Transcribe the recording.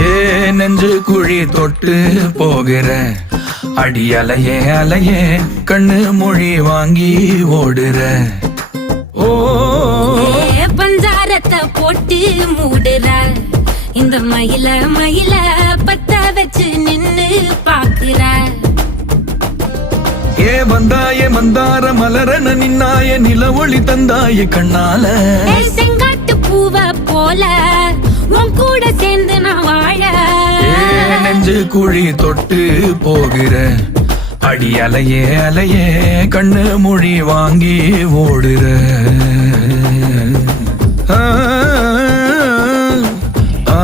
ஏ நெஞ்சு குழி தொட்டு போகிற அடி அலையே அலையே கண்ணு மொழி வாங்கி ஓடுற. ஓ பஞ்சாரத்தை போட்டு மூடுற இந்த மயில மயில பத்த வச்சு நின்னு பாக்குற. ஏ வந்தாய மந்தார மலரன நின்னாய நில ஒளி தந்தாய கண்ணால. செங்காட்டு பூவ போல உன் கூட சேர்ந்து நான் வாழ. நெஞ்சு குழி தொட்டு போகிற அடி அலையே அலையே கண்ணு மொழி வாங்கி ஓடுற. ஆ ஆ